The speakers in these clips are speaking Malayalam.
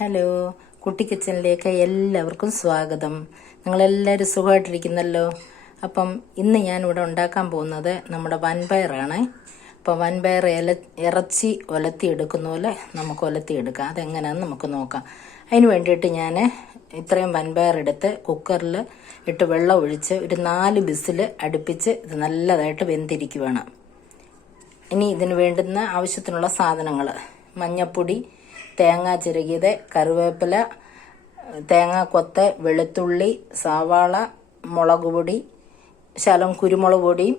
ഹലോ, കുട്ടി കിച്ചണിലേക്ക് എല്ലാവർക്കും സ്വാഗതം. നിങ്ങളെല്ലാവരും സുഖമായിട്ടിരിക്കുന്നല്ലോ. അപ്പം ഇന്ന് ഞാനിവിടെ ഉണ്ടാക്കാൻ പോകുന്നത് നമ്മുടെ വൻപയറാണ്. അപ്പോൾ വൻപയർ ഇറച്ചി ഒലത്തിയെടുക്കുന്ന പോലെ നമുക്ക് ഒലത്തിയെടുക്കാം. അതെങ്ങനെയാണെന്ന് നമുക്ക് നോക്കാം. അതിന് വേണ്ടിയിട്ട് ഞാൻ ഇത്രയും വൻപയർ എടുത്ത് കുക്കറിൽ ഇട്ട് വെള്ളം ഒഴിച്ച് ഒരു 4 വിസിൽ അടുപ്പിച്ച് ഇത് നല്ലതായിട്ട് വെന്തിരിക്കുവാണ്. ഇനി ഇതിന് വേണ്ടുന്ന ആവശ്യത്തിനുള്ള സാധനങ്ങൾ: മഞ്ഞൾപ്പൊടി, തേങ്ങ ചിരകിയത്, കറിവേപ്പില, തേങ്ങാക്കൊത്ത്, വെളുത്തുള്ളി, സവാള, മുളക് പൊടി, ശകലം കുരുമുളക് പൊടിയും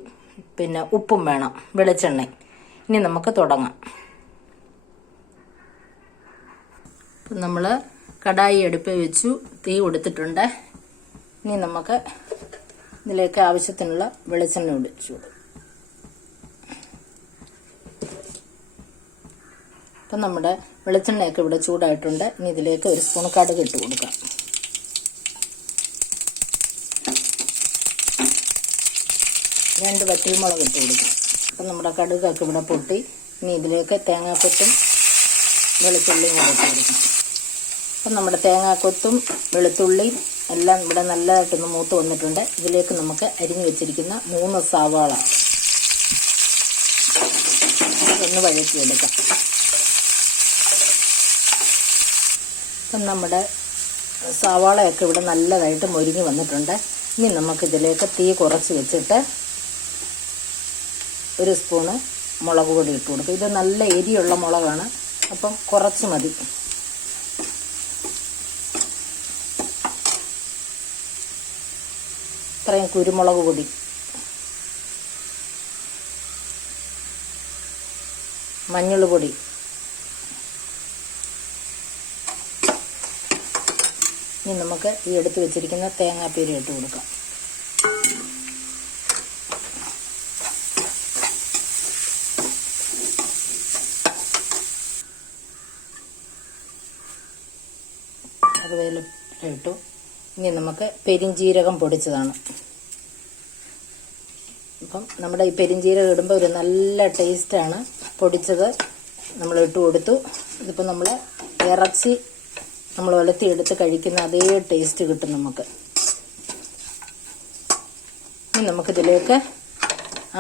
പിന്നെ ഉപ്പും വേണം, വെളിച്ചെണ്ണ. ഇനി നമുക്ക് തുടങ്ങാം. നമ്മൾ കടായി അടുപ്പിൽ വെച്ചു, തീ കൊടുത്തിട്ടുണ്ട്. ഇനി നമുക്ക് ഇതിലേക്ക് ആവശ്യത്തിനുള്ള വെളിച്ചെണ്ണ ഒഴിച്ചു. അപ്പം നമ്മുടെ വെളിച്ചെണ്ണയൊക്കെ ഇവിടെ ചൂടായിട്ടുണ്ട്. ഇനി ഇതിലേക്ക് ഒരു സ്പൂൺ കടുക് ഇട്ട് കൊടുക്കാം. രണ്ട് വറ്റൽമുളക് ഇട്ട് കൊടുക്കാം. അപ്പം നമ്മുടെ കടുകൊക്കെ ഇവിടെ പൊട്ടി. ഇനി ഇതിലേക്ക് തേങ്ങാക്കൊത്തും വെളുത്തുള്ളിയും കൂടെ ഇട്ട് കൊടുക്കാം. അപ്പം നമ്മുടെ തേങ്ങാക്കൊത്തും വെളുത്തുള്ളിയും എല്ലാം ഇവിടെ നല്ലതായിട്ടൊന്ന് മൂത്ത് വന്നിട്ടുണ്ട്. ഇതിലേക്ക് നമുക്ക് അരിഞ്ഞു വെച്ചിരിക്കുന്ന 3 സവാള ഒന്ന് വഴറ്റിയെടുക്കാം. അപ്പം നമ്മുടെ സവാളയൊക്കെ ഇവിടെ നല്ലതായിട്ട് മൊരിഞ്ഞ് വന്നിട്ടുണ്ട്. ഇനി നമുക്കിതിലേക്ക് തീ കുറച്ച് വെച്ചിട്ട് ഒരു സ്പൂണ് മുളക് പൊടി ഇട്ട് കൊടുക്കും. ഇത് നല്ല എരിയുള്ള മുളകാണ്, അപ്പം കുറച്ച് മതി. ഇത്രയും കുരുമുളക് പൊടി, മഞ്ഞൾ പൊടി, ഇനി നമുക്ക് ഈ എടുത്ത് വെച്ചിരിക്കുന്ന തേങ്ങാപ്പീര ഇട്ട് കൊടുക്കാം. കറിവേപ്പില ഇട്ടു. ഇനി നമുക്ക് പെരിഞ്ജീരകം പൊടിച്ചതാണ്. അപ്പം നമ്മുടെ ഈ പെരിഞ്ജീരകം ഇടുമ്പോൾ ഒരു നല്ല ടേസ്റ്റാണ്. പൊടിച്ചത് നമ്മൾ ഇട്ട് കൊടുത്തു. ഇതിപ്പോൾ നമ്മൾ ഇറച്ചി നമ്മൾ ഒലത്തിയെടുത്ത് കഴിക്കുന്ന അതേ ടേസ്റ്റ് കിട്ടും നമുക്ക്. ഇനി നമുക്കിതിലേക്ക്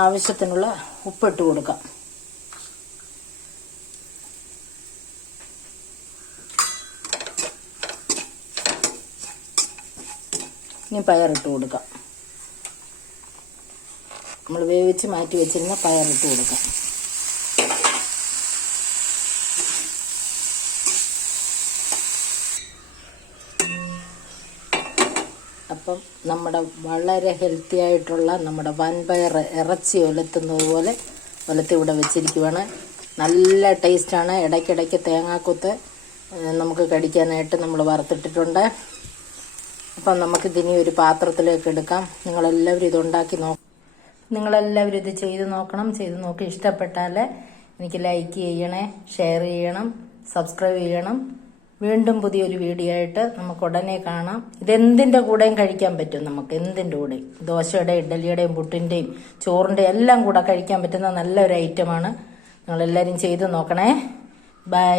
ആവശ്യത്തിനുള്ള ഉപ്പിട്ട് കൊടുക്കാം. ഇനി പയറിട്ട് കൊടുക്കാം. നമ്മൾ വേവിച്ച് മാറ്റി വെച്ചിരുന്ന പയറിട്ട് കൊടുക്കാം. അപ്പം നമ്മുടെ വളരെ ഹെൽത്തി ആയിട്ടുള്ള നമ്മുടെ വൻപയർ ഇറച്ചി ഒലത്തുന്നത് പോലെ ഒലത്തി ഇവിടെ വെച്ചിരിക്കുവാണ്. നല്ല ടേസ്റ്റാണ്. ഇടയ്ക്കിടയ്ക്ക് തേങ്ങാക്കൊത്ത് നമുക്ക് കടിക്കാനായിട്ട് നമ്മൾ വറുത്തിട്ടിട്ടുണ്ട്. അപ്പം നമുക്കിതിനി ഒരു പാത്രത്തിലേക്ക് എടുക്കാം. നിങ്ങളെല്ലാവരും ഇതുണ്ടാക്കി നിങ്ങളെല്ലാവരും ഇത് ചെയ്ത് നോക്കണം. ചെയ്ത് നോക്കി ഇഷ്ടപ്പെട്ടാൽ എനിക്ക് ലൈക്ക് ചെയ്യണേ, ഷെയർ ചെയ്യണം, സബ്സ്ക്രൈബ് ചെയ്യണം. വീണ്ടും പുതിയൊരു വീഡിയോ ആയിട്ട് നമുക്ക് ഉടനെ കാണാം. ഇതെന്തിൻ്റെ കൂടെയും കഴിക്കാൻ പറ്റും. നമുക്ക് എന്തിൻ്റെ കൂടെയും, ദോശയുടെയും ഇഡ്ഡലിയുടെയും പുട്ടിൻ്റെയും ചോറിൻ്റെയും എല്ലാം കൂടെ കഴിക്കാൻ പറ്റുന്ന നല്ലൊരു ഐറ്റമാണ്. നിങ്ങളെല്ലാവരും ചെയ്ത് നോക്കണേ. ബൈ.